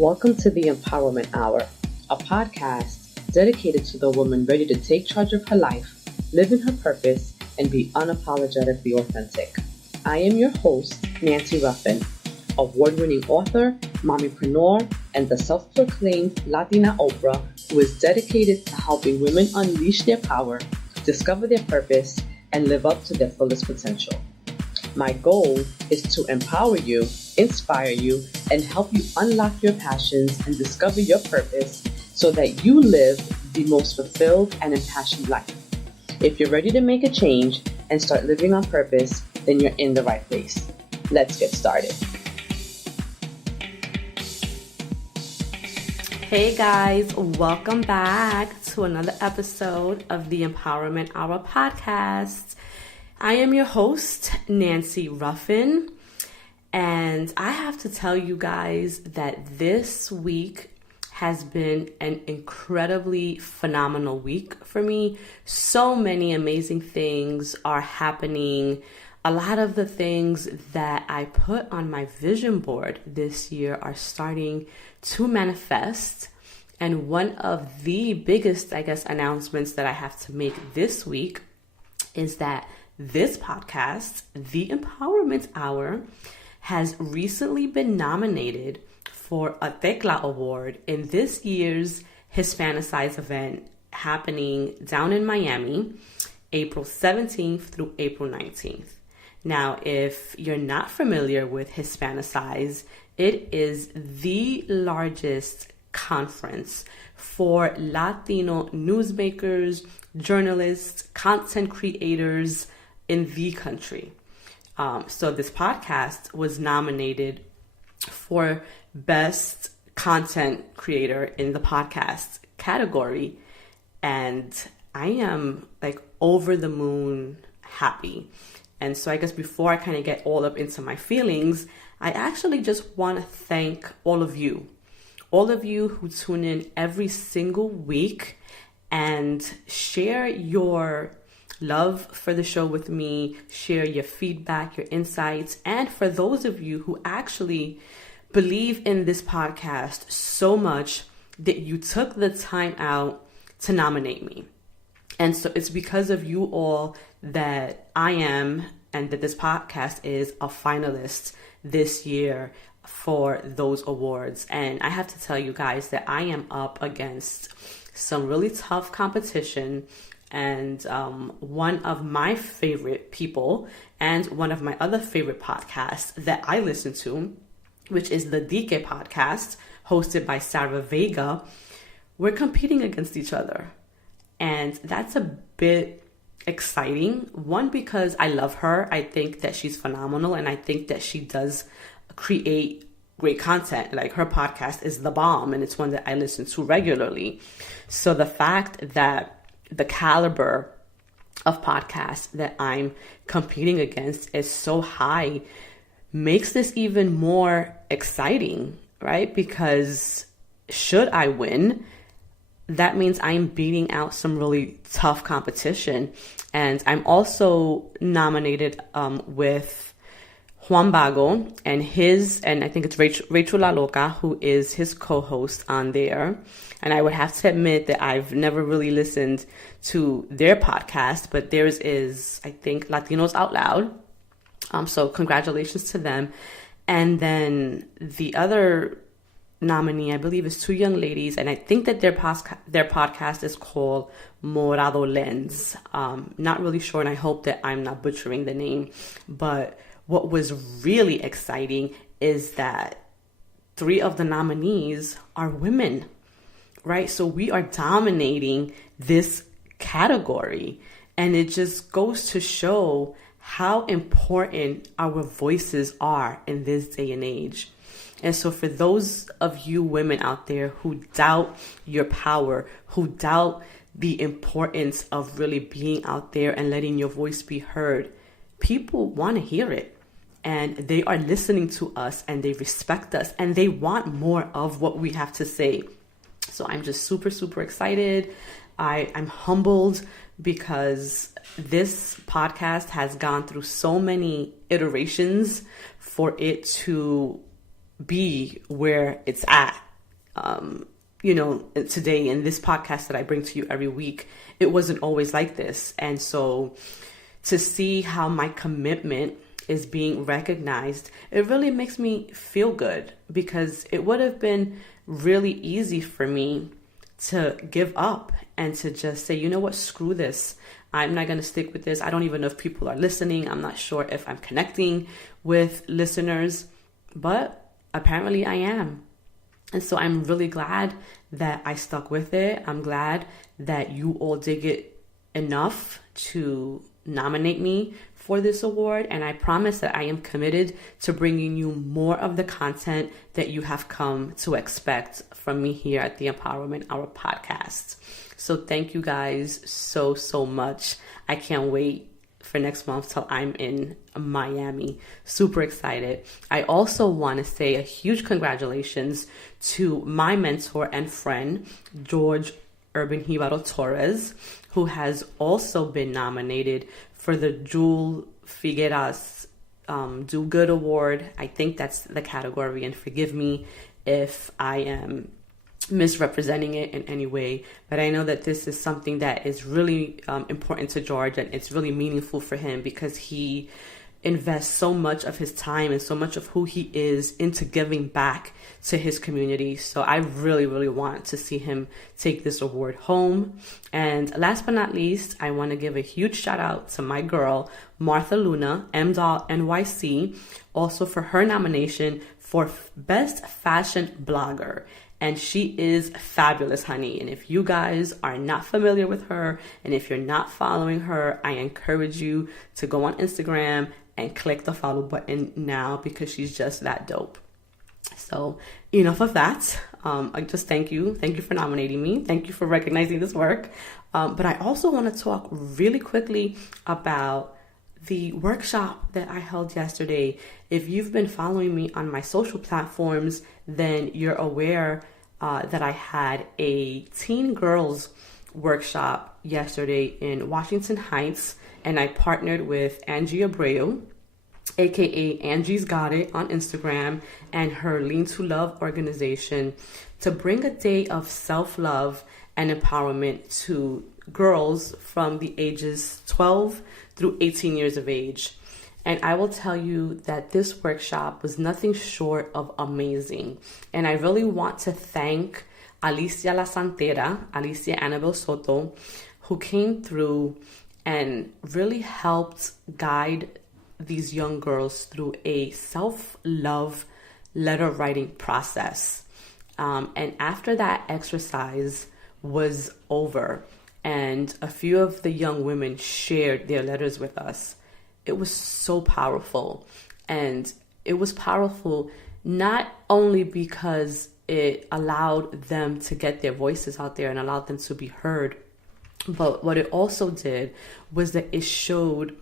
Welcome to the Empowerment Hour, a podcast dedicated to the woman ready to take charge of her life, live in her purpose, and be unapologetically authentic. I am your host, Nancy Ruffin, award-winning author, mommypreneur, and the self-proclaimed Latina Oprah who is dedicated to helping women unleash their power, discover their purpose, and live up to their fullest potential. My goal is to empower you, inspire you, and help you unlock your passions and discover your purpose so that you live the most fulfilled and impassioned life. If you're ready to make a change and start living on purpose, then you're in the right place. Let's get started. Hey guys, welcome back to another episode of the Empowerment Hour podcast. I am your host, Nancy Ruffin, and I have to tell you guys that this week has been an incredibly phenomenal week for me. So many amazing things are happening. A lot of the things that I put on my vision board this year are starting to manifest. And one of the biggest, announcements that I have to make this week is that this podcast, The Empowerment Hour, has recently been nominated for a Tecla Award in this year's Hispanicize event happening down in Miami, April 17th through April 19th. Now, if you're not familiar with Hispanicize, it is the largest conference for Latino newsmakers, journalists, content creators in the country. So this podcast was nominated for Best Content Creator in the podcast category. And I am over the moon happy. And so I guess before I kind of get all up into my feelings, I actually just want to thank all of you who tune in every single week and share your love for the show with me, share your feedback, your insights, and for those of you who actually believe in this podcast so much that you took the time out to nominate me. And so it's because of you all that I am and that this podcast is a finalist this year for those awards. And I have to tell you guys that I am up against some really tough competition. And one of my favorite people and one of my other favorite podcasts that I listen to, which is the Donde podcast, hosted by Sarah Vega, we're competing against each other. And that's a bit exciting. One, because I love her. I think that she's phenomenal. And I think that she does create great content. Like, her podcast is the bomb. And it's one that I listen to regularly. So the fact that the caliber of podcasts that I'm competing against is so high makes this even more exciting, right? Because should I win, that means I'm beating out some really tough competition. And I'm also nominated with Juan Bago and I think it's Rachel La Loca, who is his co-host on there. And I would have to admit that I've never really listened to their podcast, but theirs is, I think, Latinos Out Loud. So congratulations to them. And then the other nominee, I believe, is two young ladies, and I think that their podcast is called Morado Lens. Not really sure, and I hope that I'm not butchering the name. But what was really exciting is that 3 of the nominees are women. Right? So we are dominating this category. And it just goes to show how important our voices are in this day and age. And so for those of you women out there who doubt your power, who doubt the importance of really being out there and letting your voice be heard, people want to hear it. And they are listening to us and they respect us and they want more of what we have to say. So I'm just super, super excited. I'm humbled because this podcast has gone through so many iterations for it to be where it's at today in this podcast that I bring to you every week, it wasn't always like this. And so to see how my commitment is being recognized, it really makes me feel good, because it would have been really easy for me to give up and to just say, you know what, screw this. I'm not going to stick with this. I don't even know if people are listening. I'm not sure if I'm connecting with listeners, but apparently I am. And so I'm really glad that I stuck with it. I'm glad that you all dig it enough to nominate me for this award. And I promise that I am committed to bringing you more of the content that you have come to expect from me here at the Empowerment Hour podcast. So thank you guys so, so much. I can't wait for next month till I'm in Miami. Super excited. I also want to say a huge congratulations to my mentor and friend, George Urban Hibaro Torres, who has also been nominated for the Jewel Figueras Do Good Award. I think that's the category, and forgive me if I am misrepresenting it in any way, but I know that this is something that is really important to George, and it's really meaningful for him because he invests so much of his time and so much of who he is into giving back to his community. So I really, really want to see him take this award home. And last but not least, I want to give a huge shout out to my girl, Martha Luna, MDoll NYC, also for her nomination for Best Fashion Blogger. And she is fabulous, honey. And if you guys are not familiar with her, and if you're not following her, I encourage you to go on Instagram and click the follow button now, because she's just that dope. So enough of that. I just thank you. Thank you for nominating me. Thank you for recognizing this work. But I also want to talk really quickly about the workshop that I held yesterday. If you've been following me on my social platforms, then you're aware that I had a teen girls workshop yesterday in Washington Heights, and I partnered with Angie Abreu, aka Angie's Got It on Instagram, and her Lean to Love organization to bring a day of self-love and empowerment to girls from the ages 12 through 18 years of age. And I will tell you that this workshop was nothing short of amazing. And I really want to thank Alicia La Santera, Alicia Annabel Soto, who came through and really helped guide these young girls through a self-love letter writing process. And after that exercise was over and a few of the young women shared their letters with us, it was so powerful. And it was powerful not only because it allowed them to get their voices out there and allowed them to be heard, but what it also did was that it showed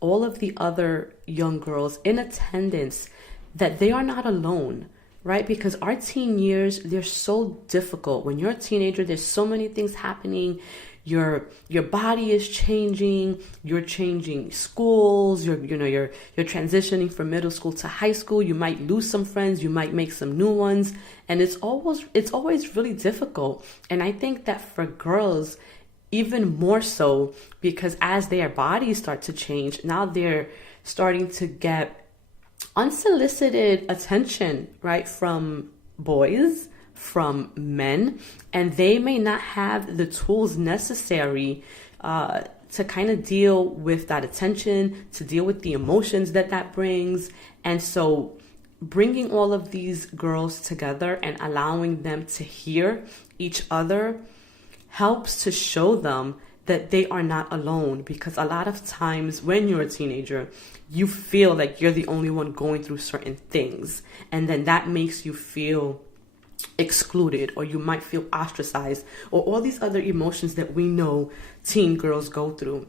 all of the other young girls in attendance that they are not alone, right? Because our teen years, they're so difficult. When you're a teenager, there's so many things happening. Your body is changing. You're changing schools. You're transitioning from middle school to high school. You might lose some friends. You might make some new ones, and it's always really difficult. And I think that for girls, even more so, because as their bodies start to change, now they're starting to get unsolicited attention, right, from boys, from men, and they may not have the tools necessary to kind of deal with that attention, to deal with the emotions that brings. And so bringing all of these girls together and allowing them to hear each other helps to show them that they are not alone, because a lot of times when you're a teenager, you feel like you're the only one going through certain things, and then that makes you feel excluded, or you might feel ostracized, or all these other emotions that we know teen girls go through.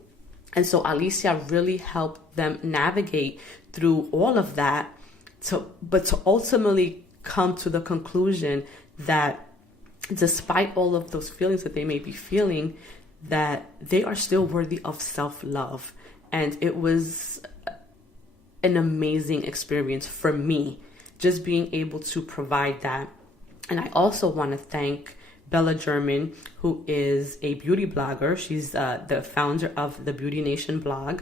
And so Alicia really helped them navigate through all of that to ultimately come to the conclusion that despite all of those feelings that they may be feeling, that they are still worthy of self-love. And it was an amazing experience for me, just being able to provide that And I also want to thank Bella German, who is a beauty blogger. She's the founder of the Beauty Nation blog.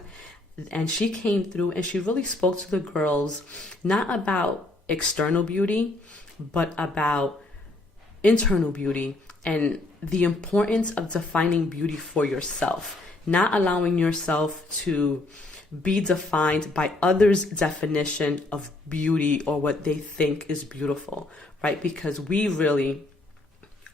And she came through and she really spoke to the girls, not about external beauty, but about internal beauty and the importance of defining beauty for yourself, not allowing yourself to be defined by others' definition of beauty or what they think is beautiful, right? Because we really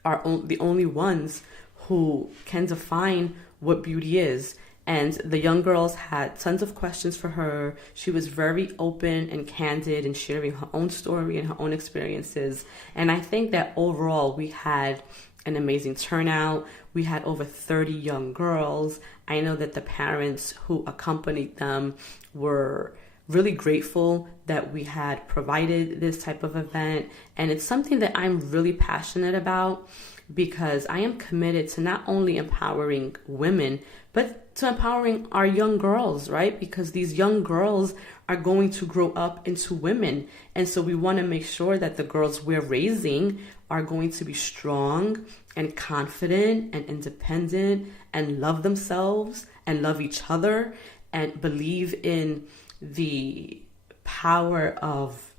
are the only ones who can define what beauty is. And the young girls had tons of questions for her. She was very open and candid in sharing her own story and her own experiences. And I think that overall we had an amazing turnout. We had over 30 young girls. I know that the parents who accompanied them were really grateful that we had provided this type of event. And it's something that I'm really passionate about because I am committed to not only empowering women, but to empowering our young girls, right? Because these young girls are going to grow up into women. And so we want to make sure that the girls we're raising are going to be strong and confident and independent and love themselves and love each other and believe in the power of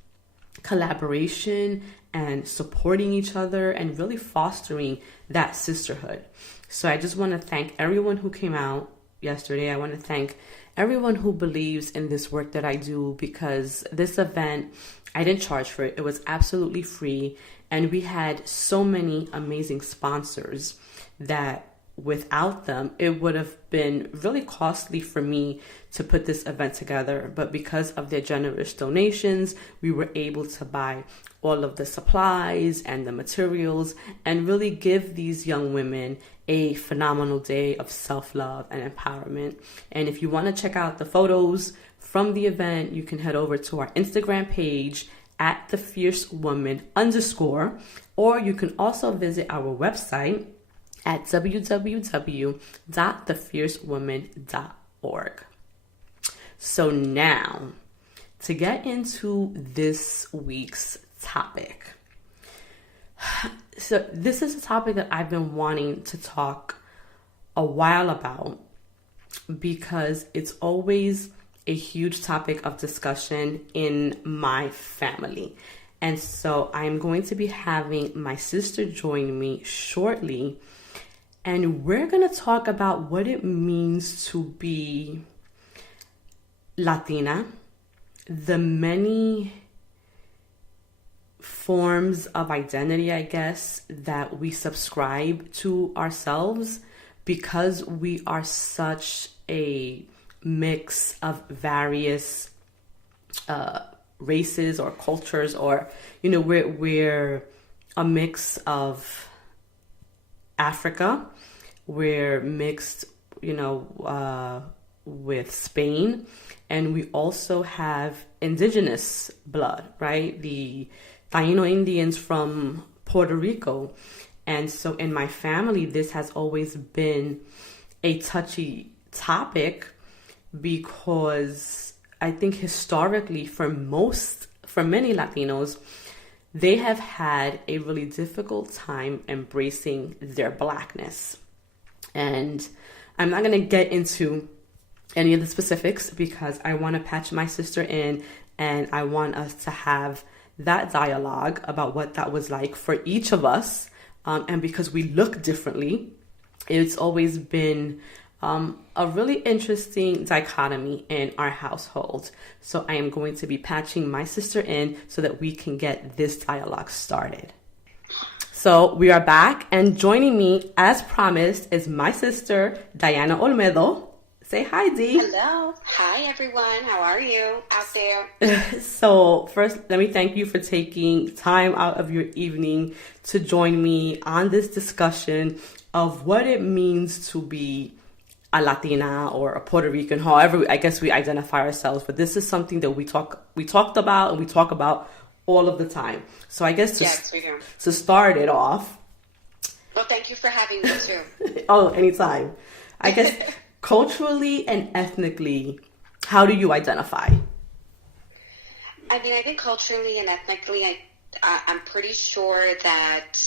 collaboration and supporting each other and really fostering that sisterhood. So I just want to thank everyone who came out yesterday. I want to thank everyone who believes in this work that I do, because this event, I didn't charge for it. It was absolutely free. And we had so many amazing sponsors that without them, it would have been really costly for me to put this event together. But because of their generous donations, we were able to buy all of the supplies and the materials and really give these young women a phenomenal day of self-love and empowerment. And if you want to check out the photos from the event, you can head over to our Instagram page at @thefiercewoman_, or you can also visit our website at www.thefiercewoman.org. So now, to get into this week's topic. So this is a topic that I've been wanting to talk a while about because it's always a huge topic of discussion in my family. And so I'm going to be having my sister join me shortly, and we're going to talk about what it means to be Latina, the many forms of identity, I guess, that we subscribe to ourselves because we are such a mix of various races or cultures, or, you know, we're a mix of Africa, we're mixed, you know, with Spain, and we also have indigenous blood, right? The Taino Indians from Puerto Rico. And so in my family, this has always been a touchy topic because I think historically for many Latinos, they have had a really difficult time embracing their blackness. And I'm not going to get into any of the specifics because I want to patch my sister in, and I want us to have that dialogue about what that was like for each of us. And because we look differently, it's always been a really interesting dichotomy in our household. So I am going to be patching my sister in so that we can get this dialogue started. So we are back, and joining me as promised is my sister, Diana Olmedo. Say hi, Dee. Hello. Hi, everyone. How are you out there? So first, let me thank you for taking time out of your evening to join me on this discussion of what it means to be a Latina or a Puerto Rican, however I guess we identify ourselves. But this is something that we talked about and we talk about all of the time. So I guess yes, we do. To start it off. Well, thank you for having me too. Oh, anytime. I guess culturally and ethnically, how do you identify? I mean, I think culturally and ethnically, I'm pretty sure that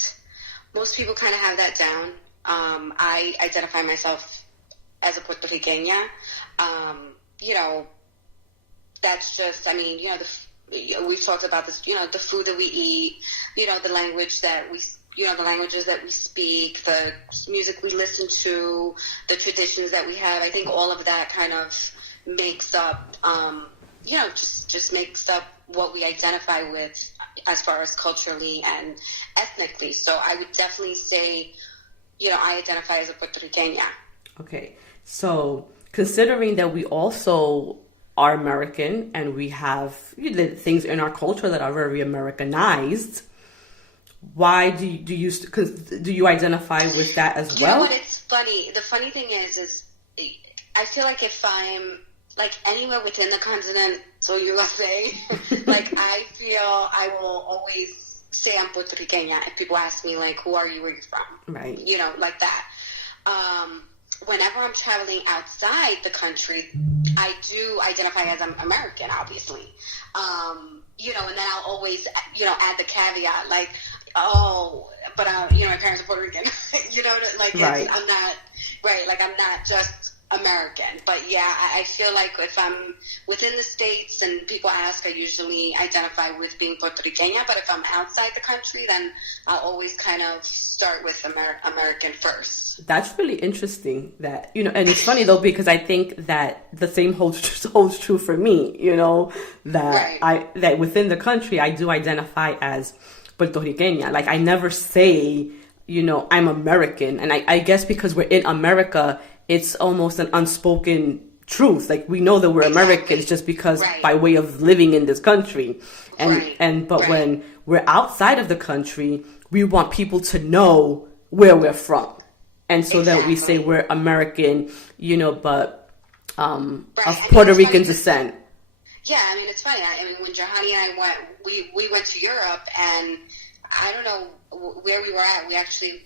most people kind of have that down. I identify myself as a Puerto Riqueña. You know, that's just, I mean, you know, we've talked about this, you know, the food that we eat, you know, the language that we, you know, the languages that we speak, the music we listen to, the traditions that we have. I think all of that kind of makes up, you know, just makes up what we identify with as far as culturally and ethnically. So I would definitely say, you know, I identify as a Puerto Riqueña. Okay. So considering that we also are American and we have things in our culture that are very Americanized, why do you identify with that as well? You know what? It's funny. The funny thing is I feel like if I'm like anywhere within the continent, so USA, like I feel I will always say I'm Puerto Riqueña if people ask me like, who are you, where are you from? Right. You know, like that. Whenever I'm traveling outside the country, I do identify as I'm American, obviously. You know, and then I'll always, you know, add the caveat like, oh, but you know, my parents are Puerto Rican. You know, like right. I'm not like I'm not just American. But yeah, I feel like if I'm within the States and people ask, I usually identify with being Puerto Riqueña. But if I'm outside the country, then I'll always kind of start with American first. That's really interesting that, you know, and it's funny though, because I think that the same holds true for me, you know, that right. that within the country, I do identify as Puerto Riqueña. Like I never say, you know, I'm American. And I guess because we're in America, it's almost an unspoken truth. Like we know that we're exactly. Americans just because right. by way of living in this country. But right. when we're outside of the country, we want people to know where we're from. And so exactly. then we say we're American, you know, but right. of Puerto Rican descent. Yeah, I mean, it's funny. I mean, when Johanny and I went, we went to Europe, and I don't know where we were at. We actually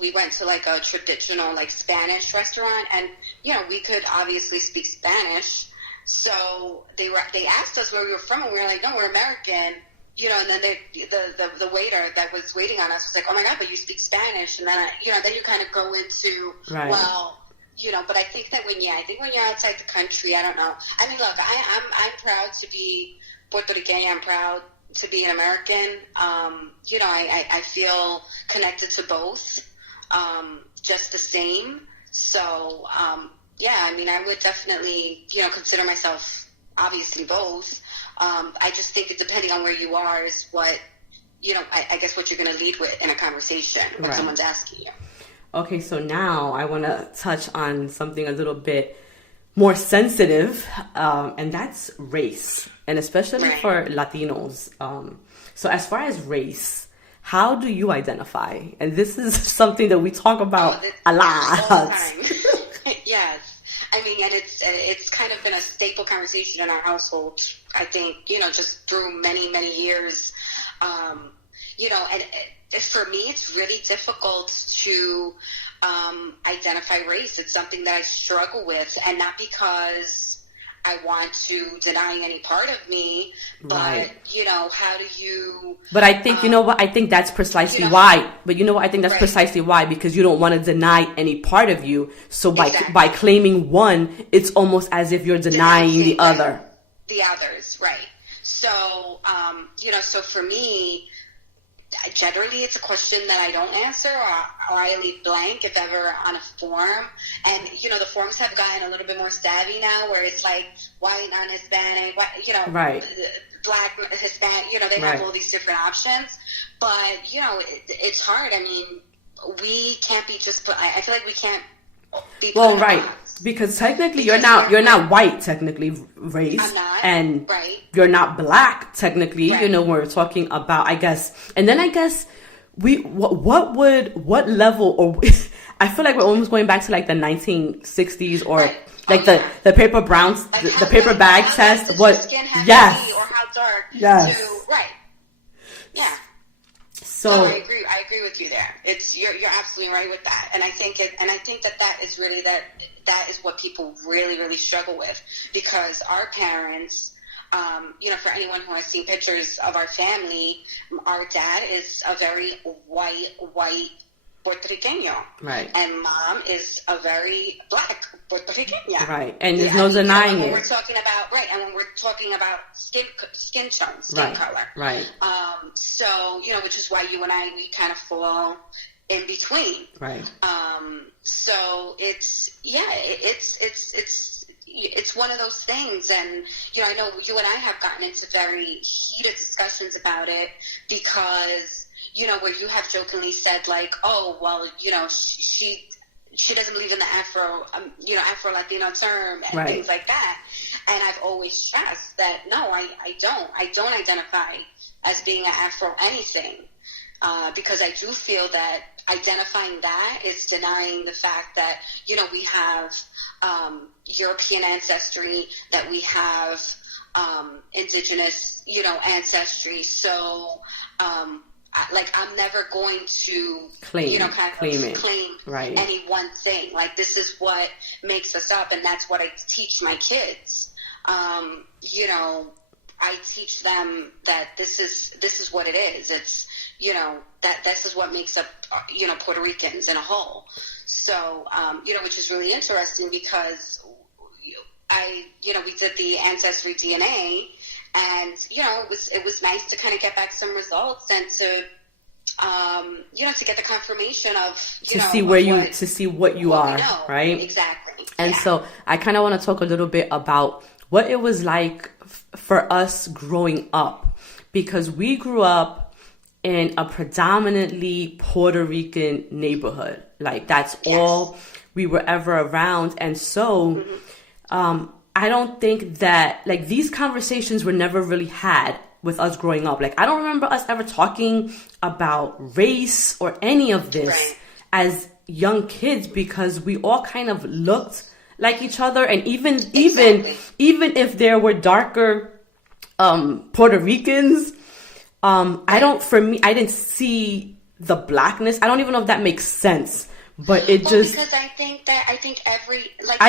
we went to like a traditional like Spanish restaurant, and you know, we could obviously speak Spanish. So they asked us where we were from, and we were like, no, we're American. You know, and then the waiter that was waiting on us was like, oh my God, but you speak Spanish, and then you know, then you kind of go into right. well. You know, but I think that when you're outside the country, I don't know. I mean, look, I'm proud to be Puerto Rican. I'm proud to be an American. You know, I feel connected to both, just the same. So, yeah, I mean, I would definitely, you know, consider myself obviously both. I just think that depending on where you are is what, you know, I guess what you're going to lead with in a conversation when right. someone's asking you. Okay, so now I want to touch on something a little bit more sensitive, and that's race, and especially right. for Latinos. So as far as race, how do you identify? And this is something that we talk about a lot. All the time. Yes. I mean, and it's kind of been a staple conversation in our household, I think, you know, just through many, many years. You know, and for me, it's really difficult to identify race. It's something that I struggle with, and not because I want to deny any part of me, but, right. you know, how do you... But I think, you know what, I think that's precisely why. But you know what, I think that's right. precisely why, because you don't want to deny any part of you. So by claiming one, it's almost as if you're denying the other. The others, right. So, you know, so for me... Generally, it's a question that I don't answer, or I leave blank if ever on a form. And you know, the forms have gotten a little bit more savvy now, where it's like white, non-Hispanic, you know, right. black, Hispanic. You know, they right. have all these different options. But you know, it's hard. I mean, we can't be just. I feel like we can't be. Well, right. Because technically you're not white, technically, race. I'm not. And right. you're not black, technically, right. you know, we're talking about, I guess. And then I guess what level, or I feel like we're almost going back to like the 1960s or right. like the paper browns, like the paper bag test. What? Skin yes. Or how dark. Yes. Right. Yeah. So no, I agree with you there. You're absolutely right with that, and I think that is really that is what people really, really struggle with, because our parents, For anyone who has seen pictures of our family, our dad is a very white Puerto Rican. Right. And mom is a very black Puerto Rican. Right. And there's no denying it. We're talking about, right. And when we're talking about skin tone, skin color. Right. So, which is why you and I, we kind of fall in between. Right. So it's one of those things. And, I know you and I have gotten into very heated discussions about it because, where you have jokingly said like, oh, well, she doesn't believe in the Afro-Latino term and right. things like that. And I've always stressed that, no, I don't identify as being an Afro anything. Because I do feel that identifying that is denying the fact that, we have European ancestry, that we have indigenous, ancestry. So, I'm never going to, claim right. any one thing. Like, this is what makes us up, and that's what I teach my kids. I teach them that this is what it is. It's, that this is what makes up, Puerto Ricans in a whole. So, which is really interesting because we did the Ancestry DNA, and, it was nice to kind of get back some results and to, to get the confirmation of, to see what you are, right? Exactly. And so I kind of want to talk a little bit about what it was like for us growing up, because we grew up in a predominantly Puerto Rican neighborhood. Like, that's all we were ever around. And so, I don't think that, like, these conversations were never really had with us growing up. Like, I don't remember us ever talking about race or any of this as young kids, because we all kind of looked like each other. And even if there were darker Puerto Ricans, I didn't see the blackness. I don't even know if that makes sense, but it just, because I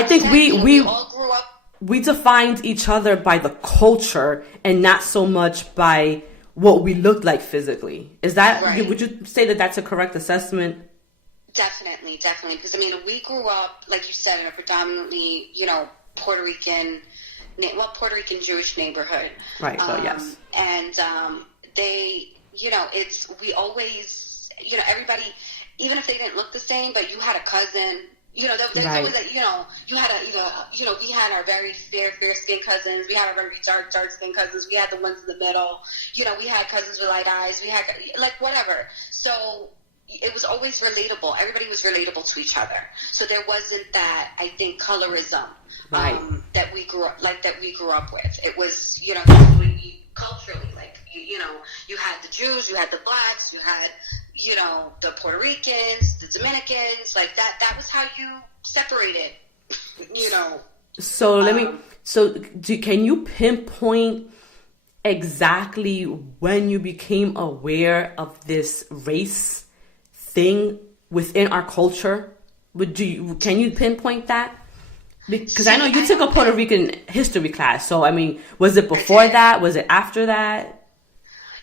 think we all grew up. We defined each other by the culture and not so much by what we looked like physically. Is that, right. Would you say that that's a correct assessment? Definitely. Because, we grew up, like you said, in a predominantly, Puerto Rican Jewish neighborhood. Right, well, yes. And they, we always, everybody, even if they didn't look the same, but you had a cousin. There right. was you had we had our very fair skinned cousins. We had our very dark skinned cousins. We had the ones in the middle. We had cousins with light eyes. We had, whatever. So it was always relatable. Everybody was relatable to each other. So there wasn't that, I think, colorism right. that we grew up with. It was, culturally, you had the Jews, you had the blacks, you had, the Puerto Ricans, the Dominicans, like that was how you separated, So can you pinpoint exactly when you became aware of this race thing within our culture? Can you pinpoint that? Because I know you took a Puerto Rican history class, so was it before that? Was it after that?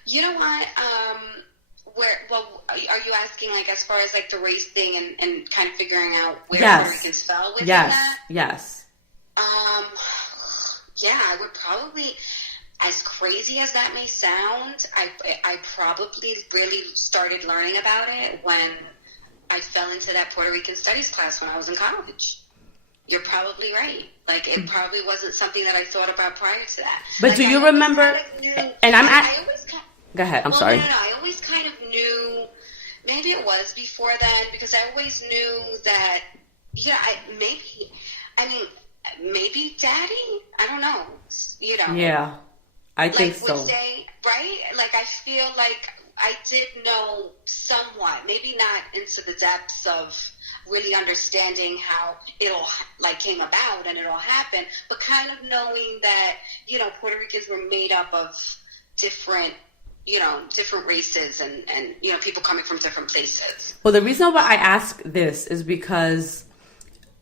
You know what? Are you asking as far as the race thing and kind of figuring out where Puerto Ricans fell within that? Yes. Yeah, I would probably, as crazy as that may sound, I probably really started learning about it when I fell into that Puerto Rican studies class when I was in college. You're probably right. It probably wasn't something that I thought about prior to that. But do you remember? Go ahead. I'm sorry. No. I always kind of knew. Maybe it was before then, because I always knew that. Maybe Daddy. I don't know. Yeah, I think so. Would say, right? I feel like I did know somewhat. Maybe not into the depths of really understanding how it all came about and it all happened, but kind of knowing that, Puerto Ricans were made up of different races and people coming from different places. Well, the reason why I ask this is because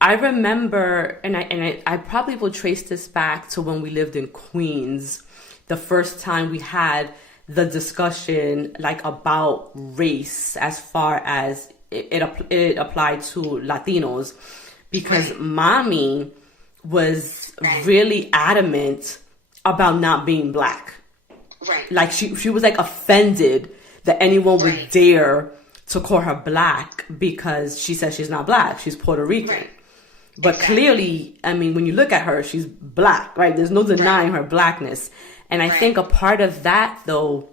I remember, and I probably will trace this back to when we lived in Queens, the first time we had the discussion like about race as far as it applied to Latinos, because mommy was really adamant about not being black. Right. Like she was like offended that anyone would dare to call her black because she says she's not black. She's Puerto Rican. Right. But clearly, I mean, when you look at her, she's black, right? There's no denying her blackness. And I think a part of that, though,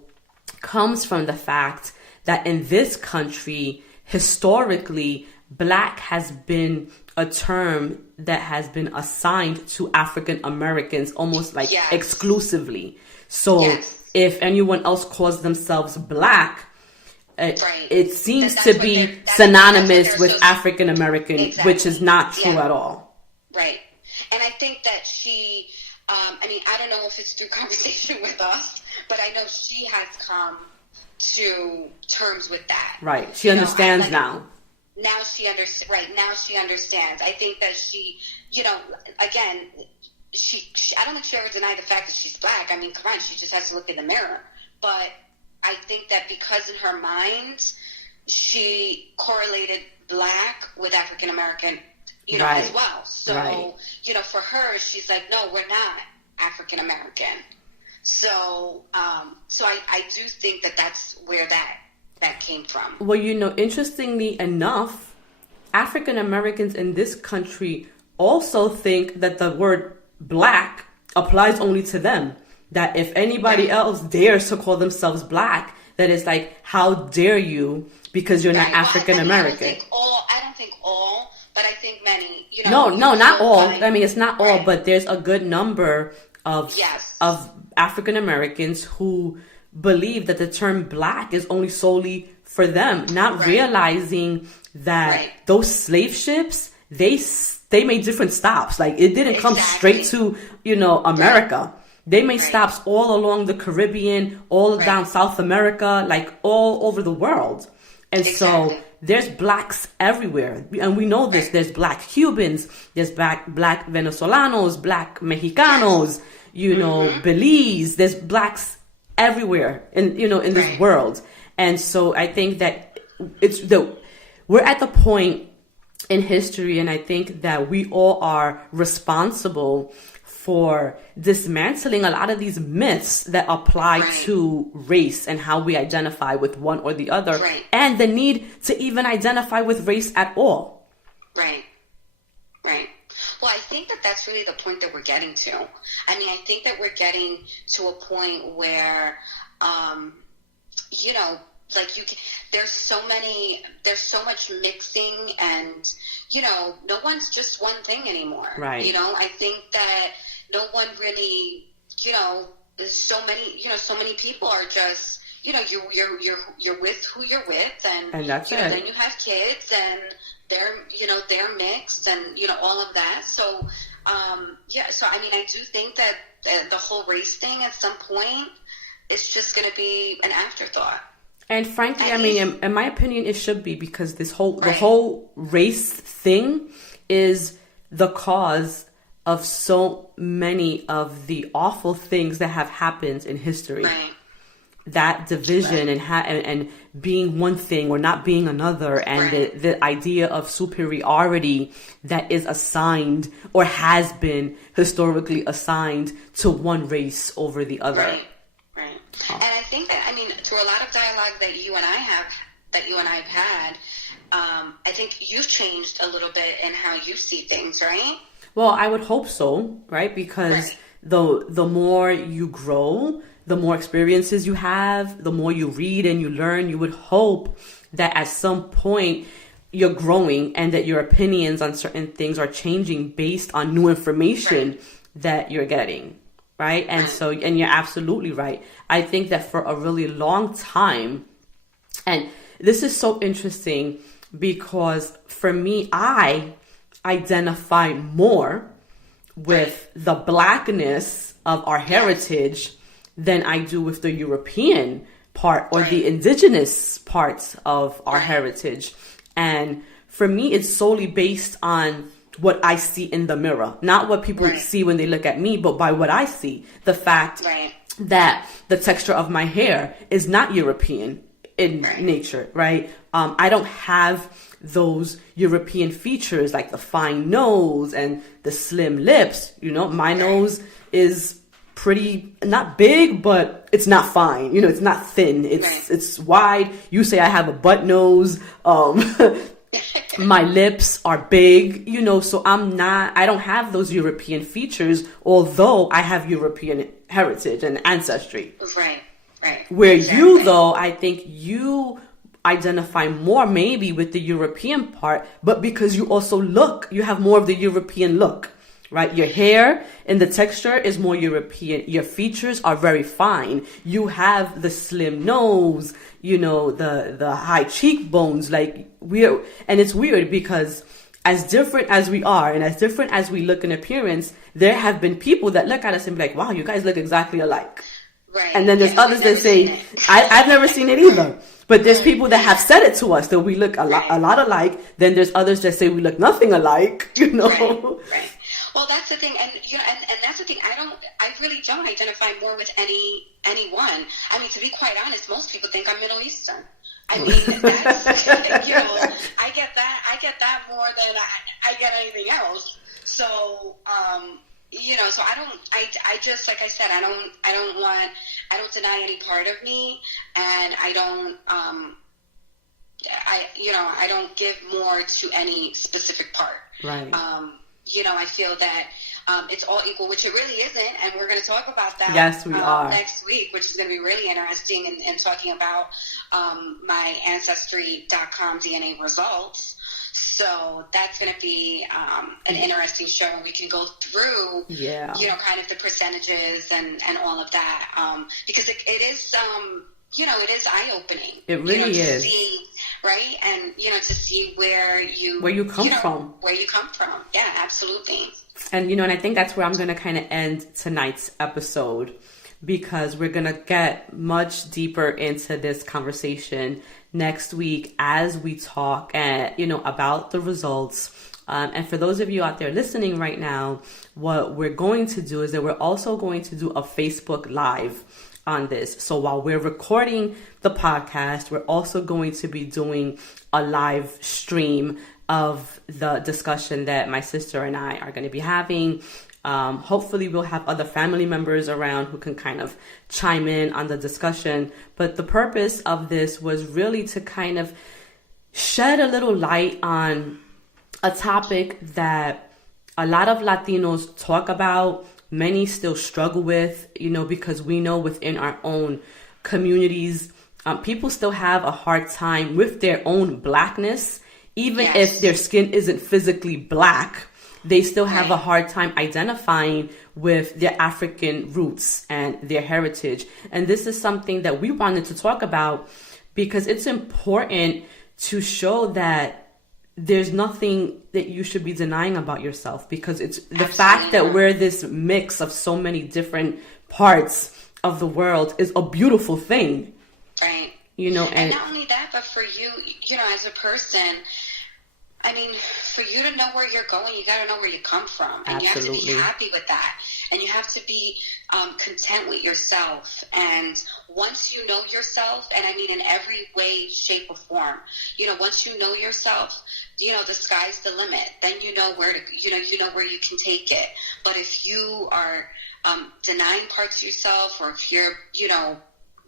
comes from the fact that in this country, historically, black has been a term that has been assigned to African Americans almost like exclusively. So if anyone else calls themselves black, it seems to be synonymous with African American, which is not true at all. Right. And I think that she, I mean, I don't know if it's through conversation with us, but I know she has come to terms with that. Right. She understands now. Now she understands. Right. Now she understands. I think that she, you know, again, she I don't think she ever denied the fact that she's black. I mean, come on, she just has to look in the mirror. But I think that because in her mind, she correlated black with African American, you know, as well. So, you know, for her, she's like, no, we're not African American. So, so I do think that that's where that came from. Well, you know, interestingly enough, African Americans in this country also think that the word black applies only to them. That if anybody else dares to call themselves black, that it's like, how dare you, because you're not African American. I don't think all, but I think many. You know, no, not all. I mean, it's not all, but there's a good number of African Americans who believe that the term black is only solely for them, not realizing that those slave ships, they made different stops. Like, it didn't come straight to, you know, America. They made stops all along the Caribbean, all down South America, like all over the world. And so there's blacks everywhere. And we know this. There's black Cubans, there's black Venezolanos, black Mexicanos, you know, Belize. There's blacks everywhere in, you know, in this world. And so I think that we're at the point in history, and I think that we all are responsible for dismantling a lot of these myths that apply to race and how we identify with one or the other, and the need to even identify with race at all. Right. Well, I think that that's really the point that we're getting to. I mean, I think that we're getting to a point where, you know, like there's so much mixing, and, you know, no one's just one thing anymore. Right. You know, I think that no one really, you know, so many people are just, you know, you're with who you're with, and that's you know, then you have kids, and they're mixed, and, you know, all of that. So, so I mean, I do think that the whole race thing at some point, it's just going to be an afterthought. And frankly, I mean, in my opinion, it should be, because the whole race thing is the cause of so many of the awful things that have happened in history. That division and being one thing or not being another, and the idea of superiority that is assigned or has been historically assigned to one race over the other. Right. And I think that, I mean, through a lot of dialogue that you and I have had, I think you've changed a little bit in how you see things, right? Well, I would hope so, right? Because the more you grow, the more experiences you have, the more you read and you learn, you would hope that at some point you're growing and that your opinions on certain things are changing based on new information that you're getting, right? And so, and you're absolutely right. I think that for a really long time, and this is so interesting because for me, I identify more with the blackness of our heritage than I do with the European part or the indigenous parts of our heritage. And for me, it's solely based on what I see in the mirror, not what people see when they look at me, but by what I see. The fact that the texture of my hair is not European in nature, right? I don't have those European features like the fine nose and the slim lips. You know, my nose is pretty, not big, but it's not fine. You know, it's not thin. It's wide. You say I have a butt nose. My lips are big, you know, so I don't have those European features, although I have European heritage and ancestry. Right. Where you, though, I think you identify more maybe with the European part, but because you have more of the European look, right? Your hair and the texture is more European. Your features are very fine. You have the slim nose, you know, the high cheekbones, like and it's weird because as different as we are and as different as we look in appearance, there have been people that look at us and be like, wow, you guys look exactly alike. Right. And then there's others that say, I've never seen it either. But there's people that have said it to us that we look a lot alike. Then there's others that say we look nothing alike, you know? Right. Well, that's the thing, and you know, and that's the thing. I really don't identify more with anyone. I mean, to be quite honest, most people think I'm Middle Eastern. I mean, that's, you know, I get that more than I get anything else. So, you know, so I just, like I said, I don't deny any part of me, and I don't give more to any specific part. Right. You know, I feel that it's all equal, which it really isn't, and we're going to talk about that. Yes, we are. Next week, which is going to be really interesting, and talking about my Ancestry.com DNA results. So that's going to be an interesting show. We can go through, you know, kind of the percentages and all of that, because it is, you know, it is eye-opening. It really is. See, right? And, you know, to see where you come from. Where you come from. Yeah, absolutely. And, you know, and I think that's where I'm going to kind of end tonight's episode, because we're going to get much deeper into this conversation next week as we talk, you know, about the results. And for those of you out there listening right now, what we're going to do is that we're also going to do a Facebook Live on this. So while we're recording the podcast, we're also going to be doing a live stream of the discussion that my sister and I are going to be having. Hopefully we'll have other family members around who can kind of chime in on the discussion. But the purpose of this was really to kind of shed a little light on a topic that a lot of Latinos talk about, many still struggle with, you know, because we know within our own communities, people still have a hard time with their own blackness. Even if their skin isn't physically black, they still have a hard time identifying with their African roots and their heritage. And this is something that we wanted to talk about because it's important to show that there's nothing that you should be denying about yourself, because it's the fact that we're this mix of so many different parts of the world is a beautiful thing. Right. You know, and not only that, but for you, you know, as a person, I mean, for you to know where you're going, you got to know where you come from. And Absolutely. You have to be happy with that. And you have to be content with yourself. And once you know yourself, and I mean in every way, shape, or form, you know, once you know yourself, you know, the sky's the limit. Then you know where to, you know where you can take it. But if you are denying parts of yourself, or if you're, you know,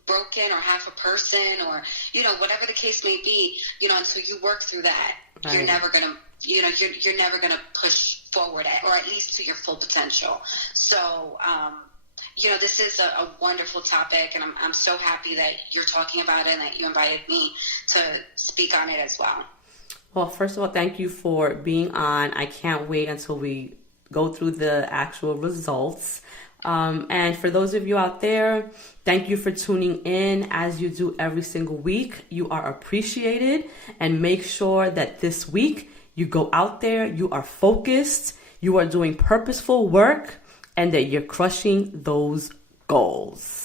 broken or half a person, or, you know, whatever the case may be, you know, until you work through that, you're never going to, you know, you're never going to push forward or at least to your full potential. So, you know, this is a wonderful topic, and I'm so happy that you're talking about it and that you invited me to speak on it as well. Well, first of all, thank you for being on. I can't wait until we go through the actual results. And for those of you out there, thank you for tuning in as you do every single week. You are appreciated, and make sure that this week you go out there, you are focused, you are doing purposeful work, and that you're crushing those goals.